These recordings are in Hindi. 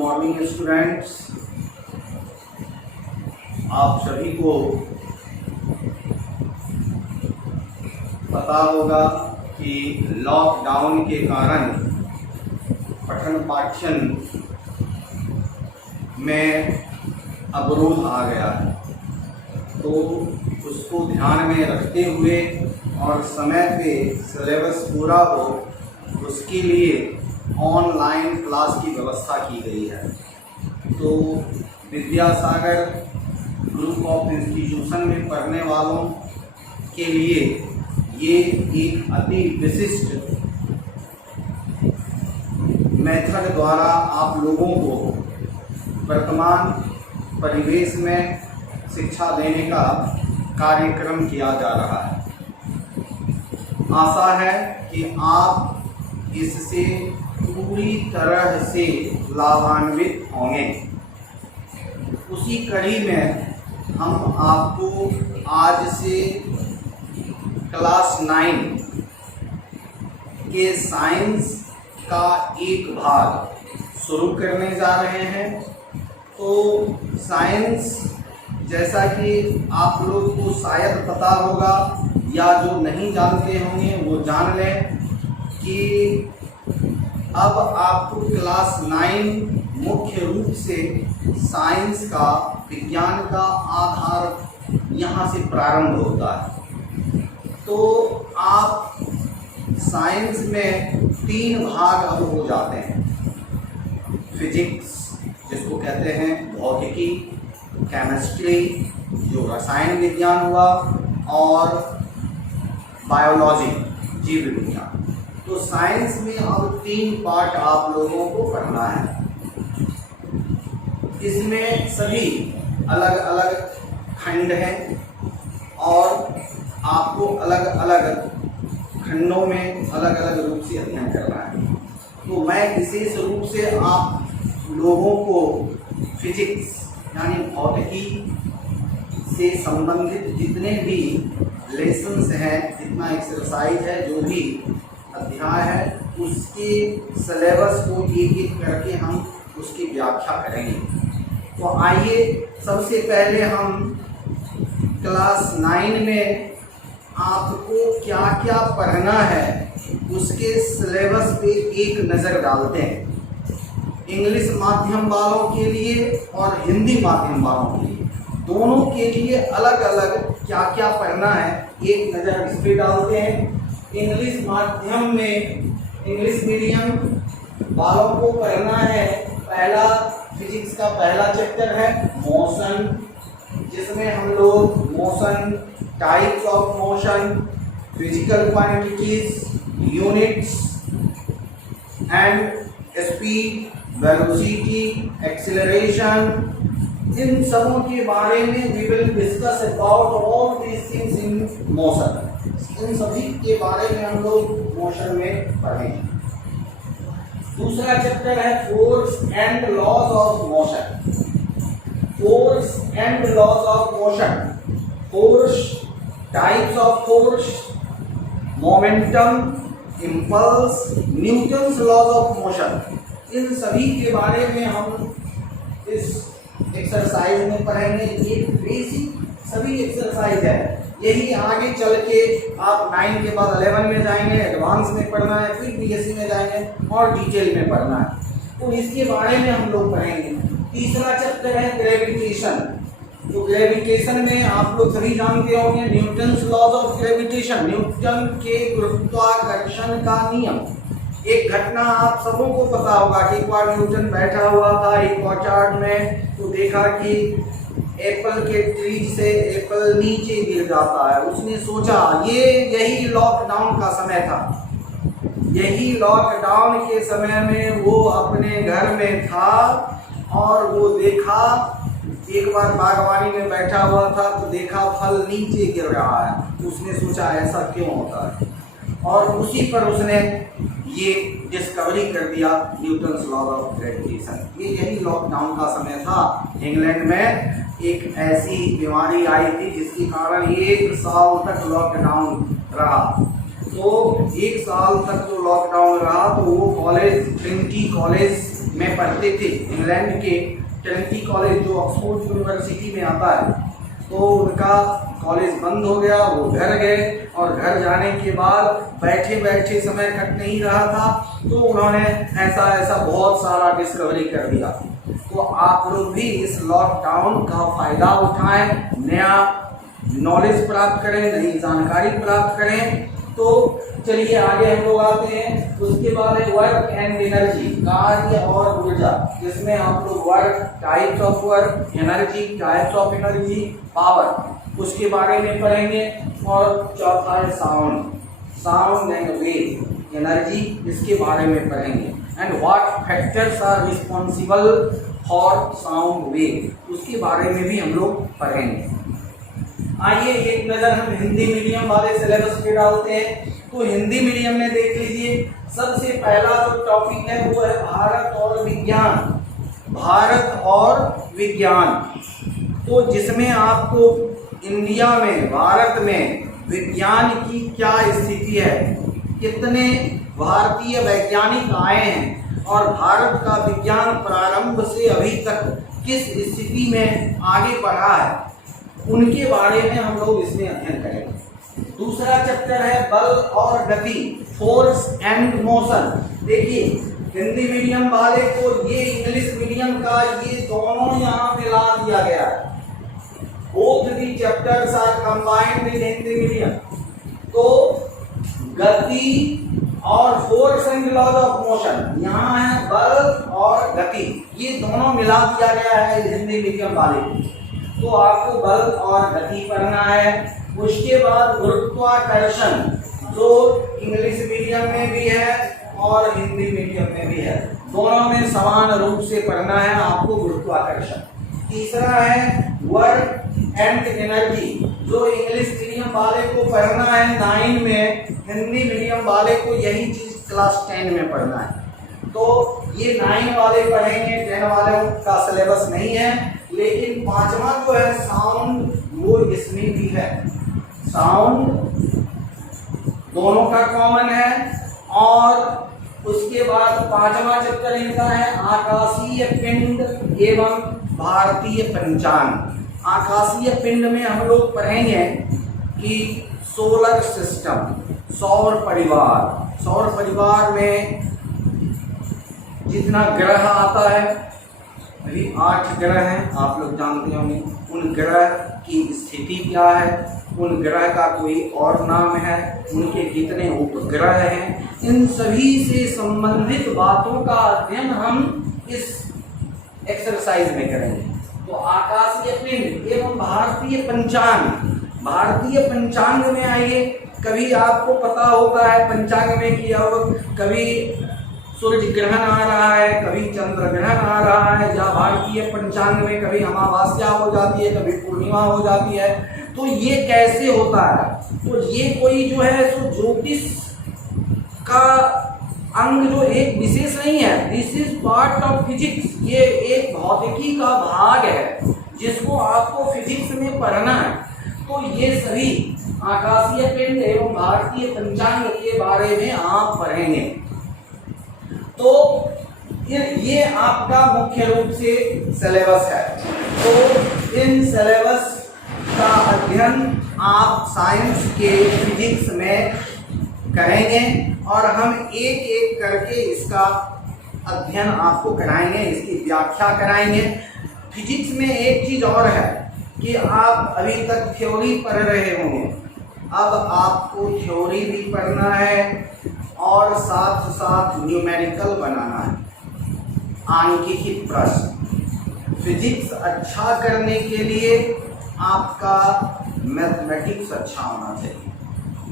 Morning students. आप सभी को पता होगा कि लॉकडाउन के कारण पठन पाठन में अवरोध आ गया है, तो उसको ध्यान में रखते हुए और समय पे सिलेबस पूरा हो उसके लिए ऑनलाइन क्लास की व्यवस्था की गई है। तो विद्यासागर ग्रुप ऑफ इंस्टीट्यूशन में पढ़ने वालों के लिए ये एक अति विशिष्ट मेथड द्वारा आप लोगों को वर्तमान परिवेश में शिक्षा देने का कार्यक्रम किया जा रहा है। आशा है कि आप इससे पूरी तरह से लाभान्वित होंगे। उसी कड़ी में हम आपको आज से क्लास 9 के साइंस का एक भाग शुरू करने जा रहे हैं। तो साइंस, जैसा कि आप लोग को शायद पता होगा या जो नहीं जानते होंगे वो जान लें कि अब आपको क्लास 9 मुख्य रूप से साइंस का, विज्ञान का आधार यहाँ से प्रारंभ होता है। तो आप साइंस में 3 भाग अब हो जाते हैं। फिजिक्स जिसको कहते हैं भौतिकी, केमिस्ट्री जो रसायन विज्ञान हुआ, और बायोलॉजी जीव विज्ञान। तो साइंस में अब 3 पार्ट आप लोगों को पढ़ना है। इसमें सभी अलग अलग खंड हैं और आपको अलग अलग खंडों में अलग अलग रूप से अध्ययन करना है। तो मैं विशेष रूप से आप लोगों को फिजिक्स यानी भौतिकी से संबंधित जितने भी लेसन्स हैं, जितना एक्सरसाइज है, जो भी अध्याय है, उसके सिलेबस को एक एक करके हम उसकी व्याख्या करेंगे। तो आइए सबसे पहले हम क्लास 9 में आपको क्या क्या पढ़ना है उसके सिलेबस पे एक नज़र डालते हैं। इंग्लिश माध्यम वालों के लिए और हिंदी माध्यम वालों के लिए, दोनों के लिए अलग अलग क्या क्या पढ़ना है एक नज़र इस पे डालते हैं। इंग्लिश माध्यम में, इंग्लिश मीडियम वालों को पढ़ना है, पहला फिजिक्स का पहला चैप्टर है मोशन, जिसमें हम लोग motion, types of motion, physical quantities, units and speed, velocity, acceleration, इन सबों के बारे में we will discuss about all these things in motion. इन सभी के बारे में हम लोग मोशन में पढ़ेंगे। दूसरा चैप्टर है force and laws of motion. Force and laws of motion, force, types of force, momentum, impulse, Newton's laws of motion, इन सभी के बारे में हम इस एक्सरसाइज में पढ़ेंगे। ये बेसिक सभी एक्सरसाइज है, यही आगे चल के आप 9 के बाद 11 में जाएंगे, एडवांस में पढ़ना है, फिर बीएससी में जाएंगे और डिटेल में पढ़ना है। तो इसके बारे में हम लोग पढ़ेंगे। तीसरा चैप्टर है ग्रेविटेशन। तो ग्रेविटेशन में आप लोग सभी जानते होंगे Newton's laws of gravitation, Newton के गुरुत्वाकर्षण का नियम। एक घटना आप सबों को पता होगा कि एक बार न्यूटन बैठा हुआ था एक ऑर्चार्ड में, तो देखा कि एप्पल के ट्री से एप्पल नीचे गिर जाता है। उसने सोचा यही लॉकडाउन का समय था। यही लॉकडाउन के समय में वो अपने घर में था और वो देखा, एक बार बागवानी में बैठा हुआ था तो देखा फल नीचे गिर रहा है। उसने सोचा ऐसा क्यों होता है, और उसी पर उसने ये डिस्कवरी कर दिया न्यूटन्स लॉ ऑफ ग्रेविटेशन। यही लॉकडाउन का समय था। इंग्लैंड में एक ऐसी बीमारी आई थी जिसके कारण 1 साल तक लॉकडाउन रहा। तो एक साल तक जो लॉकडाउन रहा तो वो कॉलेज ट्रिनिटी कॉलेज में पढ़ते थे, इंग्लैंड के ट्रिनिटी कॉलेज जो ऑक्सफोर्ड यूनिवर्सिटी में आता है, तो उनका कॉलेज बंद हो गया, वो घर गए और घर जाने के बाद बैठे बैठे समय कट नहीं रहा था तो उन्होंने ऐसा बहुत सारा डिस्कवरी कर दिया। तो आप लोग भी इस लॉकडाउन का फायदा उठाएं, नया नॉलेज प्राप्त करें, नई जानकारी प्राप्त करें। तो चलिए आगे हम लोग आते हैं। उसके बाद है वर्क एंड एनर्जी, कार्य और ऊर्जा, जिसमें आप लोग work, types of work, energy, types of energy, power, उसके बारे में पढ़ेंगे। और चौथा है sound, sound and wave, energy, इसके बारे में पढ़ेंगे। And what factors are responsible for sound wave, उसके बारे में भी हम लोग पढ़ेंगे। आइए एक नजर हम हिंदी मीडियम वाले सिलेबस पे डालते हैं। तो हिंदी मीडियम में देख लीजिए, सबसे पहला जो टॉपिक है वो है भारत और विज्ञान, भारत और विज्ञान। तो जिसमें आपको इंडिया में, भारत में विज्ञान की क्या स्थिति है, कितने भारतीय वैज्ञानिक आए हैं और भारत का विज्ञान प्रारंभ से अभी तक किस स्थिति में आगे बढ़ा है, उनके बारे में हम लोग इसमें अध्ययन करेंगे। दूसरा चैप्टर है बल और गति, फोर्स एंड मोशन। देखिए हिंदी मीडियम वाले को ये इंग्लिश मीडियम का ये दोनों यहाँ पे ला दिया गया है। Both the chapters are combined in Hindi medium. तो गति और force and laws of motion, यहाँ है बल और गति, ये दोनों मिला दिया गया है हिंदी मीडियम वाले को। तो आपको बल और गति पढ़ना है। उसके बाद गुरुत्वाकर्षण, जो इंग्लिश मीडियम में भी है और हिंदी मीडियम में भी है, दोनों में समान रूप से पढ़ना है आपको गुरुत्वाकर्षण। तीसरा है वर्क एंड एनर्जी, जो इंग्लिश मीडियम वाले को पढ़ना है 9 में, हिंदी मीडियम वाले को यही चीज क्लास 10 में पढ़ना है। तो ये 9 वाले पढ़ेंगे, 10 वाले का सिलेबस नहीं है। लेकिन पांचवा जो है साउंड, वो इसमें भी है। साउंड दोनों का कॉमन है। और उसके बाद पांचवा चैप्टर इनका है आकाशीय पिंड एवं भारतीय पंचांग। आकाशीय पिंड में हम लोग पढ़ेंगे कि सोलर सिस्टम, सौर परिवार, सौर परिवार में जितना ग्रह आता है, अभी 8 ग्रह हैं, आप लोग जानते होंगे। उन ग्रह की स्थिति क्या है, उन ग्रह का कोई और नाम है, उनके कितने उपग्रह हैं, इन सभी से संबंधित बातों का अध्ययन हम इस एक्सरसाइज में करेंगे। तो आकाशीय पिंड एवं भारतीय पंचांग, भारतीय पंचांग में आइए, कभी आपको पता होता है पंचांग में कि अब कभी सूर्य ग्रहण आ रहा है, कभी चंद्र ग्रहण आ रहा है, या भारतीय पंचांग में कभी अमावस्या हो जाती है, कभी पूर्णिमा हो जाती है। तो ये कैसे होता है? तो ये कोई जो है सो ज्योतिष का अंग जो एक विशेष नहीं है, this is part of physics, ये एक भौतिकी का भाग है जिसको आपको फिजिक्स में पढ़ना है। तो ये सभी आकाशीय पिंड एवं भारतीय पंचांग के बारे में आप पढ़ेंगे। तो ये आपका मुख्य रूप से सिलेबस है। तो इन सिलेबस का अध्ययन आप साइंस के फिजिक्स में करेंगे और हम एक एक करके इसका अध्ययन आपको कराएंगे, इसकी व्याख्या कराएंगे। फिजिक्स में एक चीज और है कि आप अभी तक थ्योरी पढ़ रहे होंगे, अब आपको थ्योरी भी पढ़ना है और साथ साथ न्यूमेरिकल बनाना है, सांख्यिकी प्रश्न। फिजिक्स अच्छा करने के लिए आपका मैथमेटिक्स अच्छा होना चाहिए,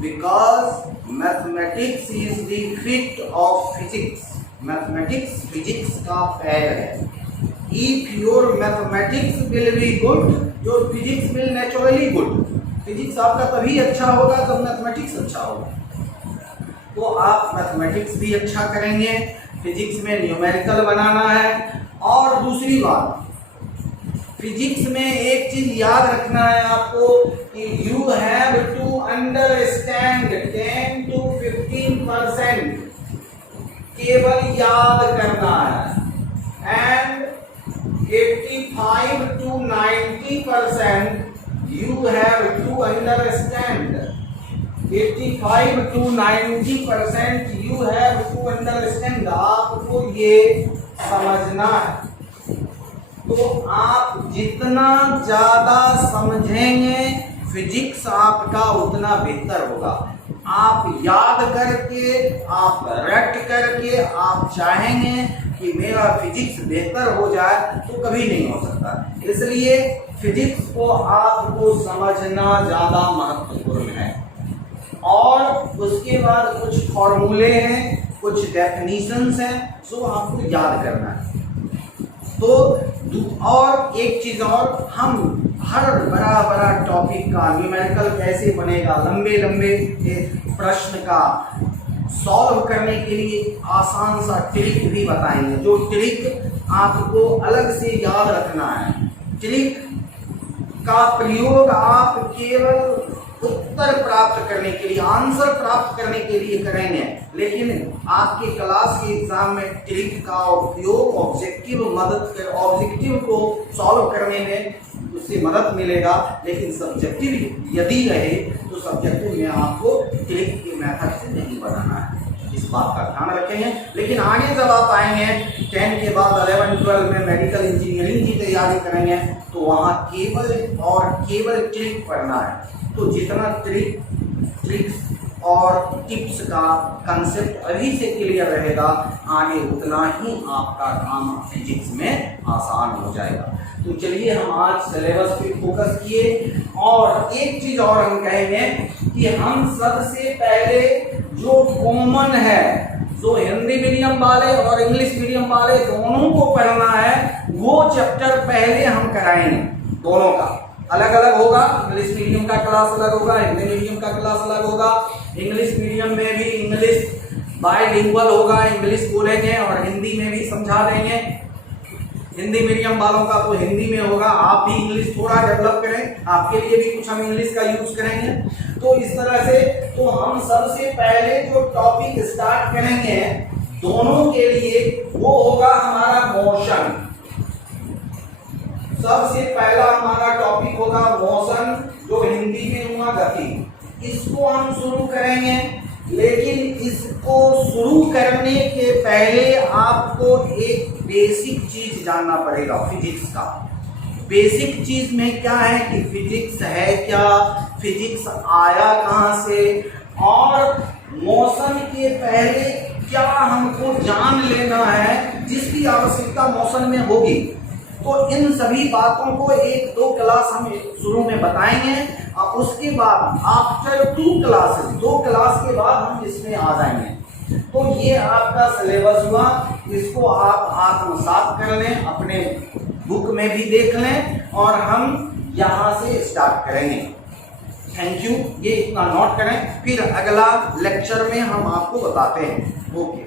because mathematics is the feet of physics. Mathematics physics का पैर है। If your mathematics will be good, your physics will naturally good. Physics आपका तभी अच्छा होगा जब मैथमेटिक्स अच्छा होगा। तो आप मैथमेटिक्स भी अच्छा करेंगे, फिजिक्स में न्यूमेरिकल बनाना है। और दूसरी बात, फिजिक्स में एक चीज याद रखना है आपको कि you have to understand 10 to केवल याद करना है। And 85 to 90% you have to understand. 85 to 90% you have to understand. आपको ये समझना है। तो आप जितना ज्यादा समझेंगे फिजिक्स आपका उतना बेहतर होगा। आप याद करके, आप रट करके आप चाहेंगे कि मेरा फिजिक्स बेहतर हो जाए तो कभी नहीं हो सकता। इसलिए फिजिक्स को आपको समझना ज्यादा महत्वपूर्ण है। और उसके बाद कुछ फॉर्मूले हैं, कुछ डेफिनेशंस हैं जो आपको याद करना है। तो और एक चीज और, हम हर बड़ा बड़ा टॉपिक का न्यूमेरिकल कैसे बनेगा, लंबे लंबे प्रश्न का सॉल्व करने के लिए आसान सा ट्रिक भी बताएंगे। जो ट्रिक आपको अलग से याद रखना है। ट्रिक का प्रयोग आप केवल उत्तर प्राप्त करने के लिए, आंसर प्राप्त करने के लिए करेंगे, लेकिन आपके क्लास के एग्जाम में ट्रिक का उपयोग ऑब्जेक्टिव को सॉल्व करने में उससे मदद मिलेगा। लेकिन सब्जेक्टिव यदि रहे तो सब्जेक्टिव में आपको ट्रिक के मेथड से नहीं बनाना है। इस बात का ध्यान रखेंगे। लेकिन आगे जब आप आएंगे 10 के बाद 11, 12 में मेडिकल इंजीनियरिंग की तैयारी करेंगे तो वहाँ केवल और केवल ट्रिक पढ़ना है। तो जितना ट्रिक्स और टिप्स का कंसेप्ट अभी से क्लियर रहेगा, आगे उतना ही आपका काम फिजिक्स में आसान हो जाएगा। तो चलिए हम आज सिलेबस पे फोकस किए। और एक चीज और हम कहेंगे कि हम सबसे पहले जो कॉमन है, जो हिंदी मीडियम वाले और इंग्लिश मीडियम वाले दोनों को पढ़ना है, वो चैप्टर पहले हम कराएंगे। दोनों का अलग अलग होगा। इंग्लिश मीडियम का क्लास अलग होगा, हिंदी मीडियम का क्लास अलग होगा। इंग्लिश मीडियम में भी इंग्लिश बाइलिंगुअल होगा, इंग्लिश बोलेंगे और हिंदी में भी समझा देंगे। हिंदी मीडियम वालों का तो हिंदी में होगा। आप भी इंग्लिश थोड़ा डेवलप करें, आपके लिए भी कुछ हम इंग्लिश का यूज करेंगे। तो इस तरह से तो हम सबसे पहले जो टॉपिक स्टार्ट करेंगे दोनों के लिए वो होगा हमारा मोशन। सबसे पहला हमारा टॉपिक होगा मोशन, जो हिंदी में हुआ गति। इसको हम शुरू करेंगे, लेकिन इसको शुरू करने के पहले आपको एक बेसिक चीज जानना पड़ेगा फिजिक्स का। बेसिक चीज में क्या है कि फिजिक्स है क्या, फिजिक्स आया कहां से, और मोशन के पहले क्या हमको जान लेना है जिसकी आवश्यकता मोशन में होगी। तो इन सभी बातों को 1-2 क्लास हम शुरू में बताएंगे और उसके बाद आफ्टर 2 क्लासेस, 2 क्लास के बाद हम इसमें आ जाएंगे। तो ये आपका सिलेबस हुआ, इसको आप आत्मसात कर लें, अपने बुक में भी देख लें और हम यहाँ से स्टार्ट करेंगे। Thank you. ये इतना नोट करें, फिर अगला लेक्चर में हम आपको बताते हैं। ओके।